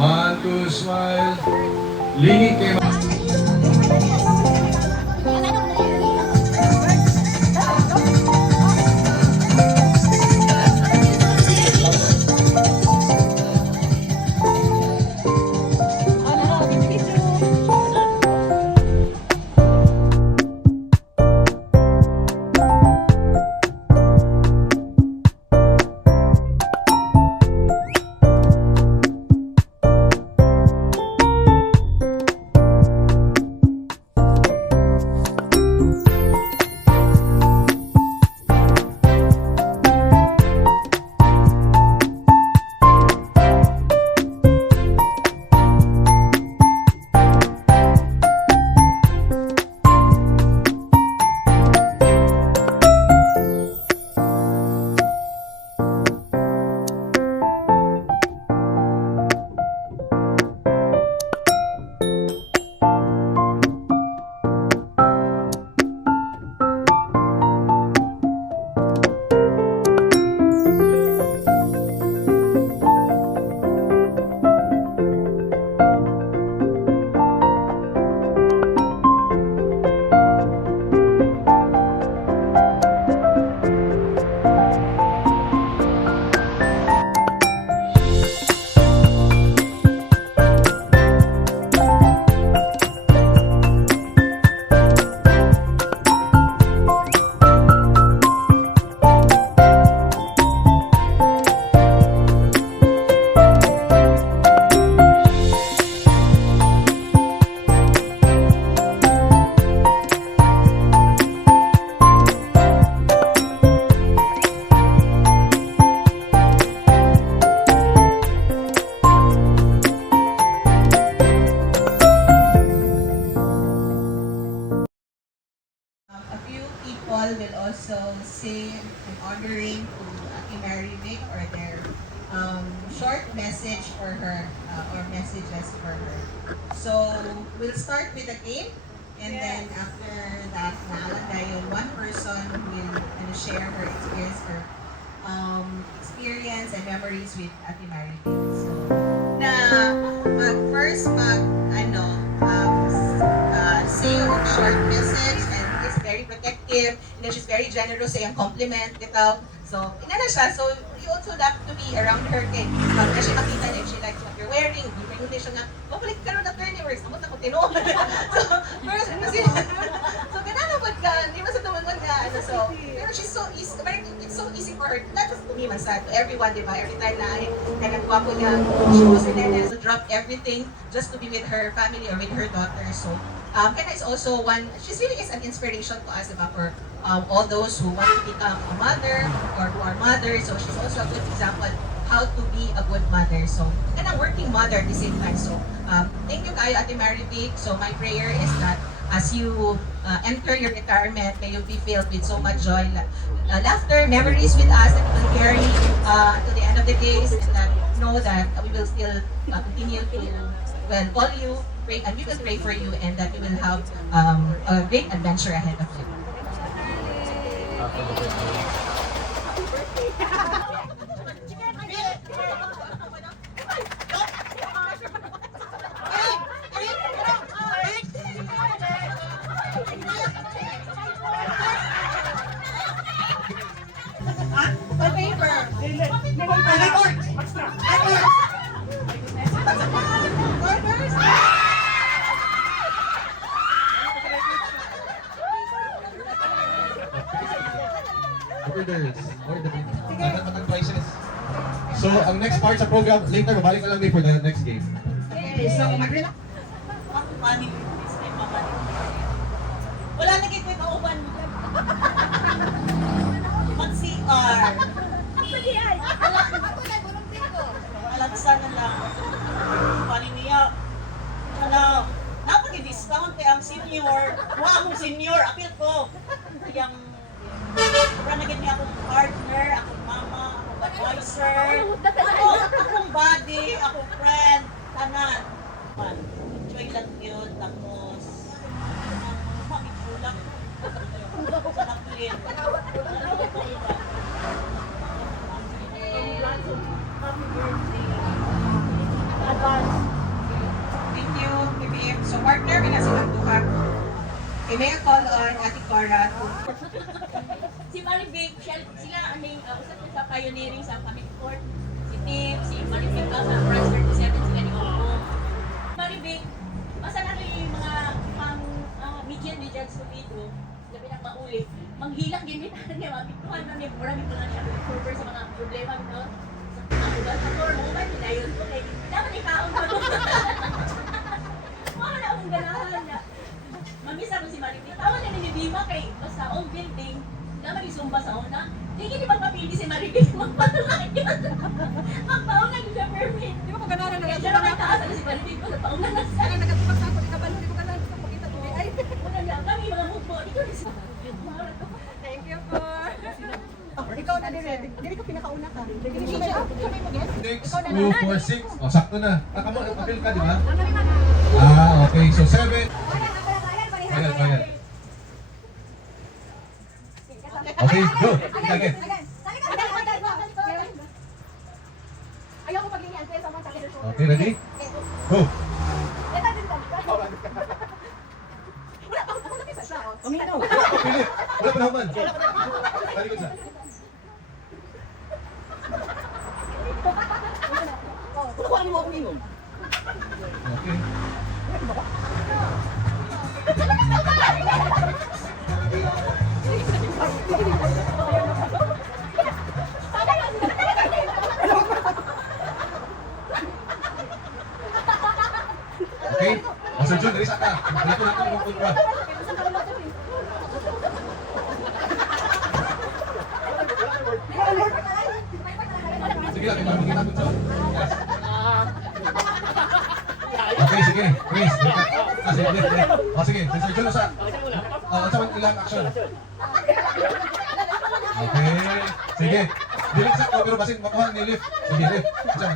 1, 2, smile. Lingit kay will also sing an honoring to Ate Mary Vic or their short message for her or messages for her. So we'll start with a game, and then after that, one person will share her experience and memories with Ate Mary Vic. So first say a short message, and is very protective, and then she's very generous sa iyang compliment, bitaw. So, inana siya. So, you also love to be around her kay kasi makita niya if she likes what you're wearing. Hindi mo siya nga, mabalik ka rin na turning works. Amot ako tinuod. So, first, kasi, so, gananapod ka. Hindi mo sa tumangon ka. So, pero she's so easy, it's so easy for her, not just to me, to everyone, di ba? Every time na ay nagagwapo niya, she was in there to drop everything just to be with her family or with her daughter. So, Kenna is also she really is an inspiration to us, diba, for all those who want to become a mother or who are mothers. So she's also a good example how to be a good mother. So, and a working mother at the same time. So, thank you kayo, Ate Mary Vic. So, my prayer is that as you enter your retirement, may you be filled with so much joy, laughter, memories with us that will carry until the end of the days, and that know that we will still continue to call you, pray, and we will pray for you, and that you will have a great adventure ahead of you. Prices. So, ang next part sa program, later, babalik ko lang din for the next game. Okay, so mag-relax. Wala na kayo kauban. Mag-CR. Alagsa na lang. Panin niya. Napag-discount kaya ang senior. Wala akong senior. Apil ko. Yung wala na niya akong partner, akong mama, akong advisor, akong buddy, akong friend, tanan. Enjoy lang yun, tapos makikulang. Sa nakulin. Happy birthday. Advance. Okay, may I call on Ate Cora to Si Maribig, sila usap na sa pioneering sa Kapit Court. Si Tim, si Maribig ka sa France 37, sila ni Opo. Maribig, basta na yung mga median ni Judge Subido, labi ng mauli, manghilang gimitan niya, mapituhan na niya, marami ko na siya cover sa mga problema nito. Sa mga lugar sa tour, moment, hinayon ko, kaya dapat ikaon ko. Mga na akong ganahan na. Mamisa ko si Maribig, tawa na ni Bima kay basta old building, naman isumba sa una. Hindi di ba mapili si Maribig magpatulang yun? Magpaunan siya permit. Di ba kung ganahan na Kaya siya naman taas si Maribig ko, napaunan na siya. nagatupak sa ako, di ka balo, di ko ganahan sa pakita to. Ay, Una niya, kami mga mugbo, dito rin sa thank you po. Ikaw na dire. Dili ko pinakauna ka. Dili siya. Sabay mo guys. 6, 2, 4, 6. O, sakto na. Mo, appeal ka, di ba? Okay. So, 7. Ayan. Okay, go. Again. Ayaw ko paglinian kaya sa mga sakit. Okay, ready? Go. Wala pa ako nakisa siya. Uminaw. Pilit. Wala pa na human. Talikod siya. Kukuha mo akong ingong. Okay. Okay. Master Jun, dari ka. Dito natin yung kontra. Sige lang, ipamigin natin siya. Okay, sige. Chris, sige, sige. Sige, Master Jun, sa... Sa ilang action. Okay. Sige. Dilik sa pero basin makuha ni lift. Sige, lift. Diyan.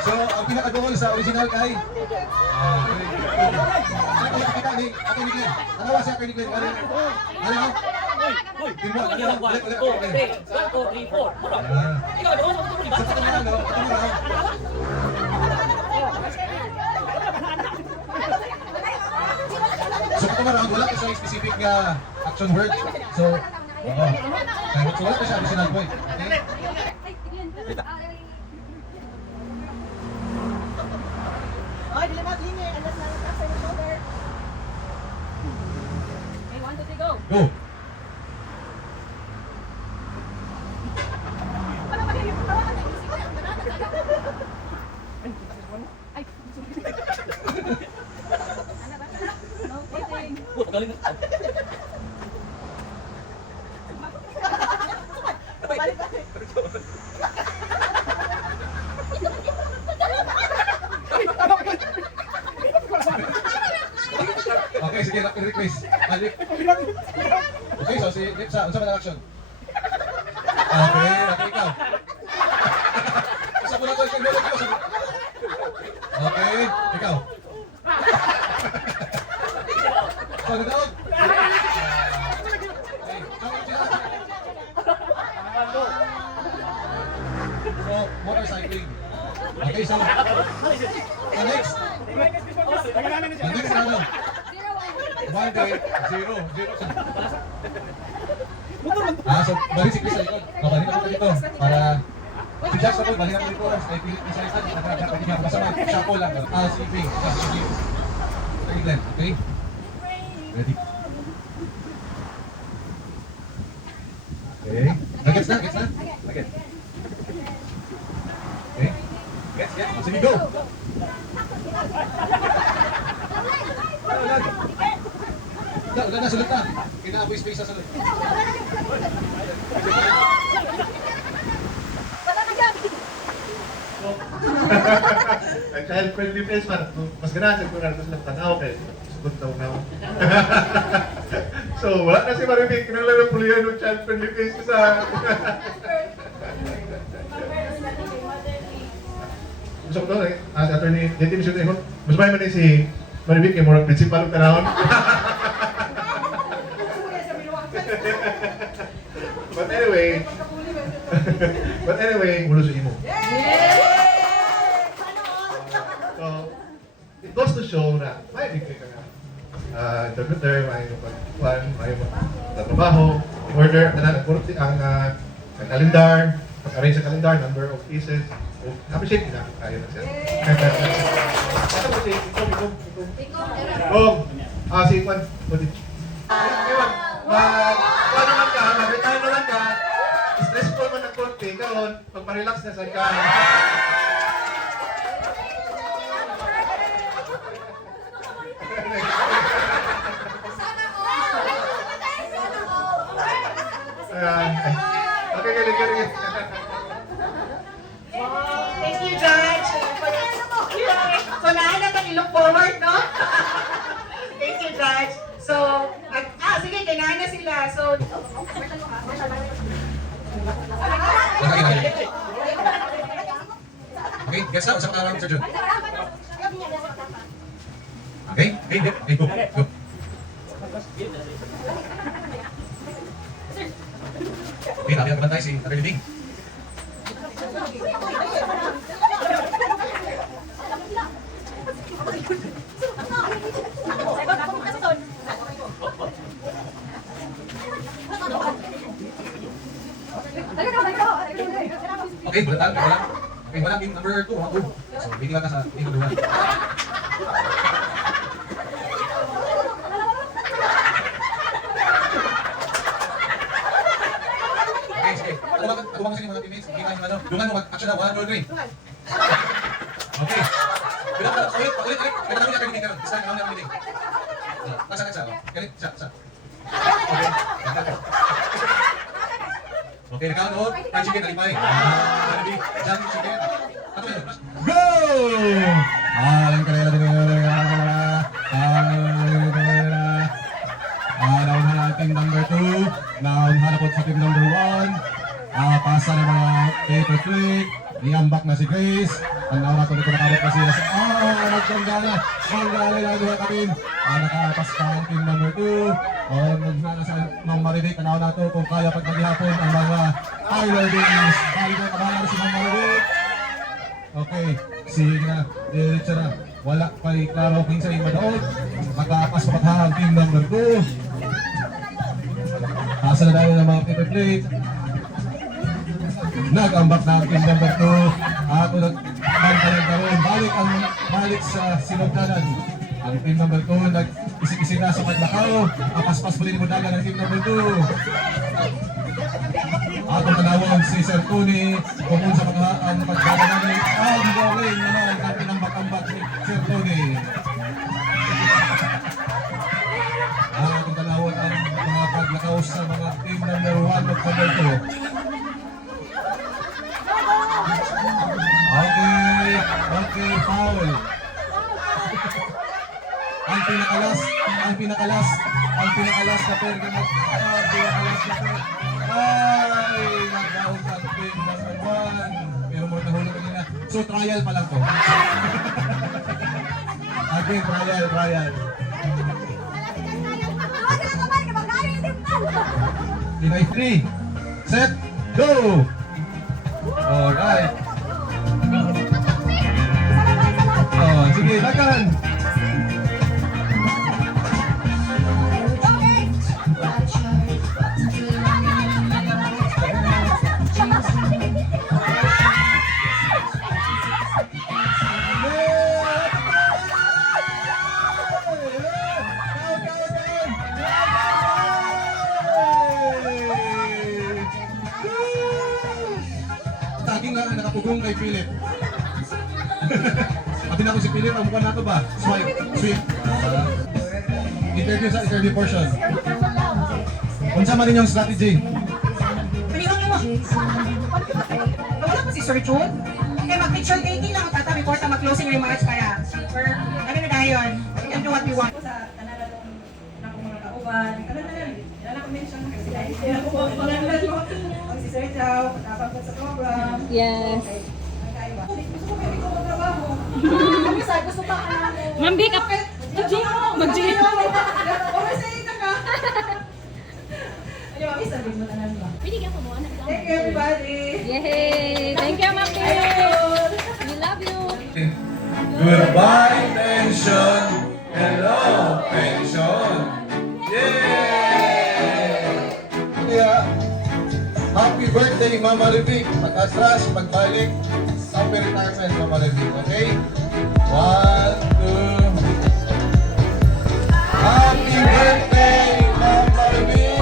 So, ang pinaka-goal sa original kay ano kita ni Atty. Glenn? Ano ba si Atty. Glenn? Ano? Timbo, ulit. 1, 2, 3, 4. Ikaw, doon sa tuloy ba? So, ito na lang, no? Ito na lang. So, ito na lang, wala ko sa specific action word. So, so wala ko siya original point. Okay? Ay, dili na lingi. Alas na lang sa shoulder. Okay, 1, 2, 3, go. Go! Wala pa din. Wala pa din. Ay, No kidding. Galing. balik. Okay, sige, rapid request. Balik. Okay, so si Lipsa, unsa man ang action? Okay, ikaw. Sa muna ko yung balik ko. Okay, ikaw. So, nagawag. So, motorcycling. Okay, so, the next round. 1 day, 0. So balik si Chris sa likod. Balik ako dito para si Jax ako, balik ako dito. Ay, pilit ni Saitan, pwede niya masama. Siya po lang. Si Ping. Okay, Glenn. Okay? Ready? Okay. Gets na? Okay. Okay. Gets. Sige, go! Wala na, sulit na. Kinaaboy space sa sulit. Ang child-friendly place man, mas ganahan sa kunan ko silang tanaw kay sugod taw na. So, wala na si Maribig, kinala ng pulihan ng child-friendly place ko sa... So, ito, as attorney, dito mo siya mas may man si Maribig, yung mga principal ng tanahon. But anyway, ulo sa imo. So, it goes to show na may bigay ka nga. interpreter, may pagkuhan, may trabaho, order, tanan, ang calendar, pag-arrange sa calendar, number of pieces. So, appreciate nila kayo na siya. Ito po si Ikom. Si Iwan. Iwan, kuha naman ka, mag-retire naman ka, stressful man ang konti, karon pagpa-relax na sa ka. Okay, galing. Thank you, Judge. So, nahan naman i-look forward, no? Thank you, Judge. So, sige, kailangan na sila. So, Okay, guess na, usap na Sir Jun. Okay, go. Okay, nabi ang bantay si Atty. Bing. Okay, bulatan, wala. Okay, wala game number 2, mga boom. So, waiting lang ka sa game number 1. Okay, sige. Tumang kasi yung mga teammates. Hindi kayo ano. Dungan mo, action na. 1, 2, 3. Okay. Ulit. Kaya namin yung meeting karon. Isa na namin yung meeting. Kasa. Ganit, sa. Okay, nakaanood. Fried chicken, alipay. Jollibee, chicken. Go! Alang kanila din naun na team number 2. Naun hanapot sa team number 1. Pasa ng mga paper plate. Iambak na si Grace. Ang nauna ko dito nakabot na siya sa... nagtanggana. Manggala lang doon kami. Nakapas pa ang team number 2. Nagnana sa Mang Marivic. Tanaw na ito kung kaya pag maghihapon ang mga Tyler Beans. Bali ko kabahan si Mang Marivic. Okay. Sige na. Diretso na. Wala kay Claro King sa madaot. Makapas pa ang team number 2. Asa na dahil ng mga paper plate. Nag-ambak na ang team number 2. Ako nagbantayan karon. Balik sa sinugdanan. Ang team number 2 nag-isig-isig na sa paglakaw. Kapaspas muli ni Mudagan ng team number 2. Atong tanawag si Sir Tony kung sa ang pagdadaan ni galing naman ang pinambak-ambak ni Sir Tony. Atong tanawag ang mga paglakaw sa mga team number 1 at number 2. Okay, foul. Ang pinakalas na pergamot. Ay, nag-out ang team number 1. Pero mo nahulog kanina. So, trial pa lang to. Again, trial. Tinay 3. Set. Go! Alright. Sige, lagan! Saging nga nakapugong kay Philip. Pati na ko si Philip, ang mukha nato ba? Sweet. Interview portion. Unsa man inyong strategy? Panihon mo. Wala pa si Sir Jude. Okay, mag-picture taking lang tata before ta mag-closing remarks para ano na dayon. We can do what we want. Sa tanan ng mga kauban, wala ko mention kasi dahil ko si Sir Chow, patapag ko sa program. Yes. Gusto ko kayo magtrabaho. Kami sa gusto pa ka na mo. Ma'am, pick up. Mag-gym. Oversay ka ka. Ano yung sabihin mo tanan ba? Thank you everybody. Yay! Thank you, Ma'am. We love you. Goodbye, pension. Hello, pension. Mama Revic, pag-atras, pagbalik, happy retirement, Mama Revic, okay? 1, 2. Happy birthday, Mama Revic!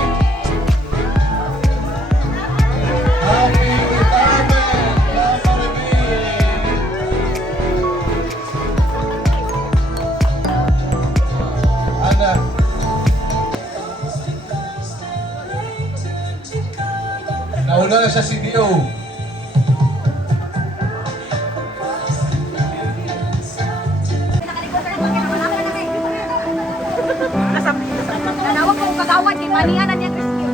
Happy retirement, Mama Revic! Ana. Nauna na siya si Dio. Nanawag ko kagawad, di manihan na niya, Crispio.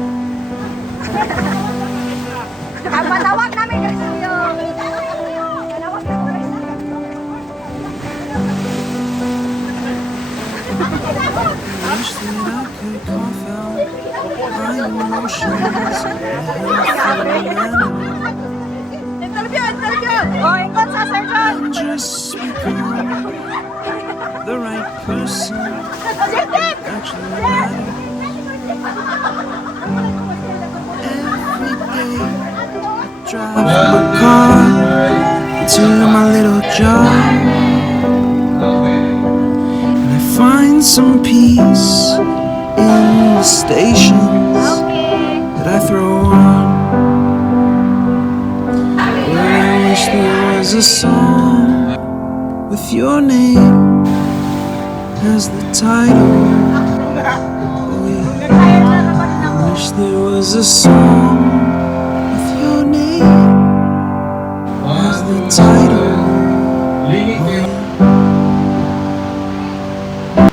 Kapatawag namin, Crispio. Nanawag na ko, Wish that I could cough out my emotions. Interview! Oh, ingot sa surgeon! And just become the right person. Actually matter. Every day I drive my car to my little job. And I find some peace in the stations that I throw on. Well, I wish there was a song with your name as the title. Oh yeah. I wish there was a song